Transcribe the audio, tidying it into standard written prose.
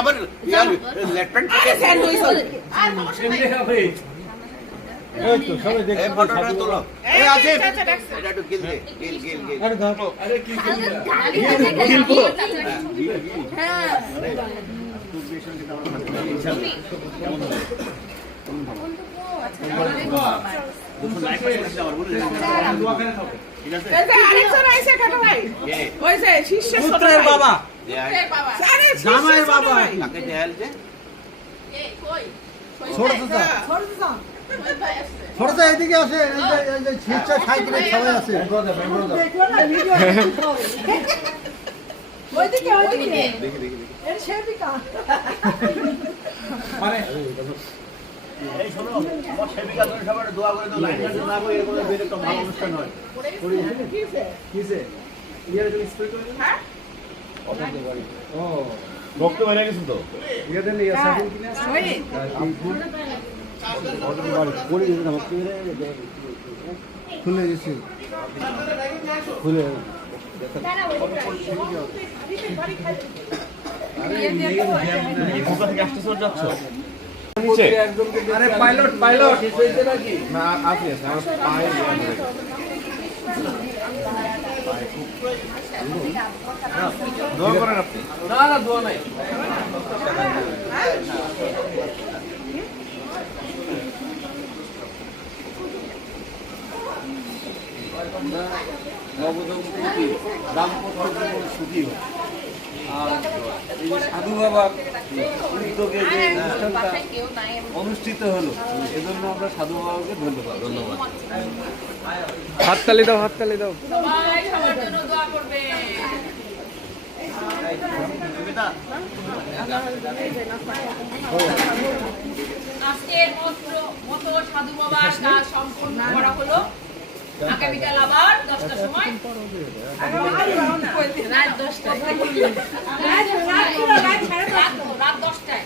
আবার left pant থেকে sandwich আর সমস্যা নাই এই তো সবাই দেখো এই ফটোটা তোলো এই আছে এটা একটু গিল দে গিল আরে ধরো আরে কি হ্যাঁ ঠিক আছে আরেকজন আইছে কাকা ভাই ওই যে শিষ্য ছোট পুত্রের বাবা বাবা আরে জামাইয়ের বাবা কাকে দেয়াল যে এই কই ছোট চাচা কই ভাই আসছে ছোট চাচা এদিকে আসে এই যে শিক্ষা সাইকেলে সবাই আছে দেখলো না ভিডিও ওইদিকে দেখি এর সেবিকা মানে এই শোনো আমার সেবিকা করে সবার দোয়া করে দাও লাইন গার্ড না করে এরকম বেরে তো ভালো অনুষ্ঠান হয় কিসে ইয়ার তুমি স্প্রে করে হ্যাঁ ও রক্ত বেরিয়ে গেছে তো ইয়াদের নিয়ে আসেন কিনা ওই পড়ে গেছে না খুলে গেছে খুলে কোথা থেকে আসতে চলে যাচ্ছ নিচে আরে পাইলট পাইলট না আপনি আছে আমার পায়ে দোয়া করেন আপনি না না দোয়া নাই নবদম্পতি দাম্পত্য সুখী হোক আর এই যে সাধু বাবার উদ্যোগে যে অনুষ্ঠানটা কেউ নাই অনুষ্ঠিত হলো এজন্য আমরা সাধু বাবাকে ধন্যবাদ হাততালি দাও হাততালি দাও সবাই সবার জন্য দোয়া করবে আজকের মতো সাধু বাবার কাজ সম্পূর্ণ করা হলো আগামীকাল আবার 10টার সময় রাত 10টায় রাত 10টায়